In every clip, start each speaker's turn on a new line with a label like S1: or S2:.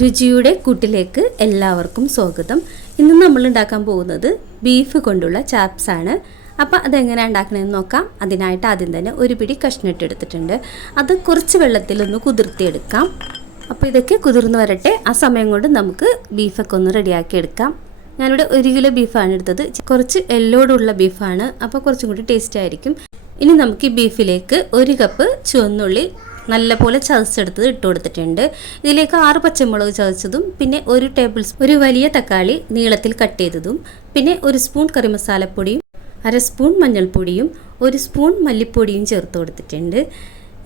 S1: രുചിയുടെ കൂട്ടിലേക്ക് എല്ലാവർക്കും സ്വാഗതം. ഇന്ന് നമ്മൾ ഉണ്ടാക്കാൻ പോകുന്നത് ബീഫ് കൊണ്ടുള്ള ചാപ്സ് ആണ്. അപ്പോൾ അതെങ്ങനെയാണ് ഉണ്ടാക്കണമെന്ന് നോക്കാം. അതിനായിട്ട് ആദ്യം തന്നെ ഒരു പിടി കഷ്ണിട്ട് എടുത്തിട്ടുണ്ട്. അത് കുറച്ച് വെള്ളത്തിൽ ഒന്ന് കുതിർത്തിയെടുക്കാം. അപ്പോൾ ഇതൊക്കെ കുതിർന്ന് വരട്ടെ. ആ സമയം കൊണ്ട് നമുക്ക് ബീഫൊക്കെ ഒന്ന് റെഡിയാക്കി എടുക്കാം. ഞാനിവിടെ ഒരു കിലോ ബീഫാണ് എടുത്തത്. കുറച്ച് എല്ലോടുള്ള ബീഫാണ് അപ്പോൾ കുറച്ചും കൂടി ടേസ്റ്റ് ആയിരിക്കും. ഇനി നമുക്ക് ഈ ബീഫിലേക്ക് ഒരു കപ്പ് ചുവന്നുള്ളി നല്ലപോലെ ചതച്ചെടുത്തത് ഇട്ട് കൊടുത്തിട്ടുണ്ട്. ഇതിലേക്ക് ആറ് പച്ചമുളക് ചതച്ചതും പിന്നെ ഒരു ടേബിൾ സ്പൂൺ ഒരു വലിയ തക്കാളി നീളത്തിൽ കട്ട് ചെയ്തതും പിന്നെ ഒരു സ്പൂൺ കറി മസാലപ്പൊടിയും അര സ്പൂൺ മഞ്ഞൾപ്പൊടിയും ഒരു സ്പൂൺ മല്ലിപ്പൊടിയും ചേർത്ത് കൊടുത്തിട്ടുണ്ട്.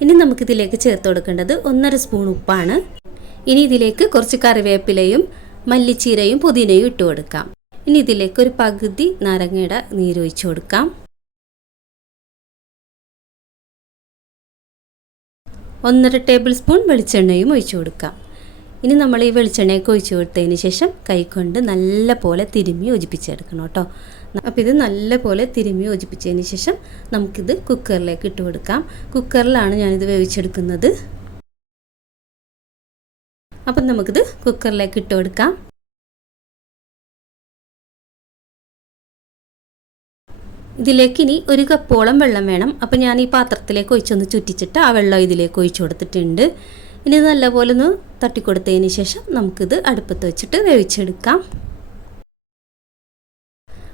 S1: ഇനി നമുക്കിതിലേക്ക് ചേർത്ത് കൊടുക്കേണ്ടത് ഒന്നര സ്പൂൺ ഉപ്പാണ്. ഇനി ഇതിലേക്ക് കുറച്ച് കറിവേപ്പിലയും മല്ലിച്ചീരയും പുതിനയും ഇട്ട് കൊടുക്കാം. ഇനി ഇതിലേക്ക് ഒരു പകുതി നാരങ്ങയുടെ നീരൊഴിച്ച് കൊടുക്കാം. ഒന്നര ടേബിൾ സ്പൂൺ വെളിച്ചെണ്ണയും ഒഴിച്ചു കൊടുക്കാം. ഇനി നമ്മൾ ഈ വെളിച്ചെണ്ണയൊക്കെ ഒഴിച്ചു കൊടുത്തതിന് ശേഷം കൈകൊണ്ട് നല്ല പോലെ തിരുമ്മി യോജിപ്പിച്ചെടുക്കണം കേട്ടോ. അപ്പോൾ ഇത് നല്ല പോലെ തിരുമ്മി യോജിപ്പിച്ചതിന് ശേഷം നമുക്കിത് കുക്കറിലേക്ക് ഇട്ട് കൊടുക്കാം. കുക്കറിലാണ് ഞാനിത് വേവിച്ചെടുക്കുന്നത്. അപ്പം നമുക്കിത് കുക്കറിലേക്ക് ഇട്ട് കൊടുക്കാം. ഇതിലേക്ക് ഇനി ഒരു കപ്പോളം വെള്ളം വേണം. അപ്പോൾ ഞാൻ ഈ പാത്രത്തിലേക്ക് ഒഴിച്ചൊന്ന് ചുറ്റിച്ചിട്ട് ആ വെള്ളം ഇതിലേക്ക് ഒഴിച്ചു കൊടുത്തിട്ടുണ്ട്. ഇനി നല്ലപോലെ ഒന്ന് തട്ടിക്കൊടുത്തതിന് ശേഷം നമുക്കിത് അടുപ്പത്ത് വെച്ചിട്ട് വേവിച്ചെടുക്കാം.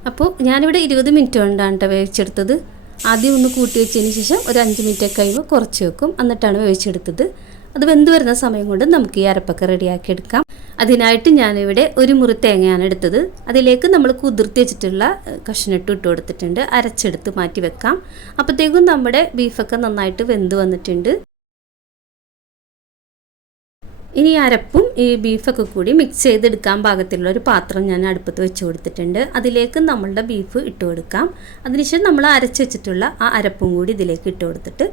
S1: അപ്പോൾ ഞാനിവിടെ ഇരുപത് മിനിറ്റ് കൊണ്ടാണ് കേട്ടോ വേവിച്ചെടുത്തത്. ആദ്യം ഒന്ന് കൂട്ടി വെച്ചതിന് ശേഷം ഒരു അഞ്ച് മിനിറ്റ് കഴിയുമ്പോൾ കുറച്ച് വെക്കും. എന്നിട്ടാണ് വേവിച്ചെടുത്തത്. അത് വെന്ത് വരുന്ന സമയം കൊണ്ട് നമുക്ക് ഈ അരപ്പൊക്കെ റെഡിയാക്കി എടുക്കാം. അതിനായിട്ട് ഞാനിവിടെ ഒരു മുറി തേങ്ങയാണ് എടുത്തത്. അതിലേക്ക് നമ്മൾ കുതിർത്തി വെച്ചിട്ടുള്ള കഷ്ണിട്ട് ഇട്ട് കൊടുത്തിട്ടുണ്ട്. അരച്ചെടുത്ത് മാറ്റി വെക്കാം. അപ്പോഴത്തേക്കും നമ്മുടെ ബീഫൊക്കെ നന്നായിട്ട് വെന്ത് വന്നിട്ടുണ്ട്. ഇനി അരപ്പും ഈ ബീഫൊക്കെ കൂടി മിക്സ് ചെയ്തെടുക്കാൻ പാകത്തിലുള്ള ഒരു പാത്രം ഞാൻ അടുപ്പത്ത് വെച്ച് കൊടുത്തിട്ടുണ്ട്. അതിലേക്ക് നമ്മളുടെ ബീഫ് ഇട്ട് കൊടുക്കാം. അതിനുശേഷം നമ്മൾ അരച്ച് വെച്ചിട്ടുള്ള ആ അരപ്പും കൂടി ഇതിലേക്ക് ഇട്ട് കൊടുത്തിട്ട്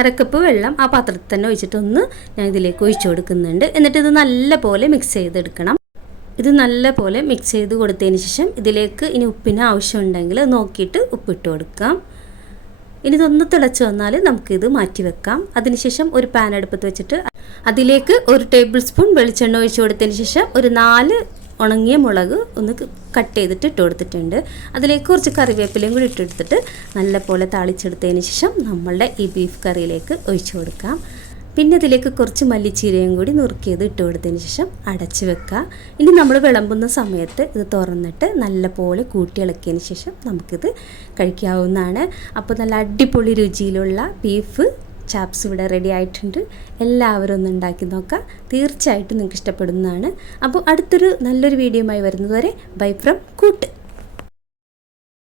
S1: അരക്കപ്പ് വെള്ളം ആ പാത്രത്തിൽ തന്നെ ഒഴിച്ചിട്ടൊന്ന് ഞാൻ ഇതിലേക്ക് ഒഴിച്ചു കൊടുക്കുന്നുണ്ട്. എന്നിട്ട് ഇത് നല്ല പോലെ മിക്സ് ചെയ്തെടുക്കണം. ഇത് നല്ല പോലെ മിക്സ് ചെയ്ത് കൊടുത്തതിന് ശേഷം ഇതിലേക്ക് ഇനി ഉപ്പിന് ആവശ്യമുണ്ടെങ്കിൽ നോക്കിയിട്ട് ഉപ്പിട്ട് കൊടുക്കാം. ഇനി ഇതൊന്ന് തിളച്ച് വന്നാൽ നമുക്കിത് മാറ്റി വെക്കാം. അതിനുശേഷം ഒരു പാൻ അടുപ്പത്ത് വെച്ചിട്ട് അതിലേക്ക് ഒരു ടേബിൾ സ്പൂൺ വെളിച്ചെണ്ണ ഒഴിച്ച് കൊടുത്തതിന് ശേഷം ഒരു നാല് ഉണങ്ങിയ മുളക് ഒന്ന് കട്ട് ചെയ്തിട്ട് ഇട്ട് കൊടുത്തിട്ടുണ്ട്. അതിലേക്ക് കുറച്ച് കറിവേപ്പിലയും കൂടി ഇട്ടെടുത്തിട്ട് നല്ലപോലെ താളിച്ചെടുത്തതിന് ശേഷം നമ്മളുടെ ഈ ബീഫ് കറിയിലേക്ക് ഒഴിച്ചു കൊടുക്കാം. പിന്നെ ഇതിലേക്ക് കുറച്ച് മല്ലിച്ചീരയും കൂടി നുറുക്കിയത് ഇട്ട് കൊടുത്തതിന് ശേഷം അടച്ച് വെക്കുക. ഇനി നമ്മൾ വിളമ്പുന്ന സമയത്ത് ഇത് തുറന്നിട്ട് നല്ലപോലെ കൂട്ടി ഇളക്കിയതിന് ശേഷം നമുക്കിത് കഴിക്കാവുന്നതാണ്. അപ്പോൾ നല്ല അടിപൊളി രുചിയിലുള്ള ബീഫ് ചാപ്സ് ഇവിടെ റെഡി ആയിട്ടുണ്ട്. എല്ലാവരും ഒന്ന് ഉണ്ടാക്കി നോക്കാം തീർച്ചയായിട്ടും നിങ്ങൾക്ക് ഇഷ്ടപ്പെടുന്നതാണ്. അപ്പോൾ അടുത്തൊരു നല്ലൊരു വീഡിയോയുമായി വരുന്നതുവരെ ബൈ ഫ്രം കൂട്ട്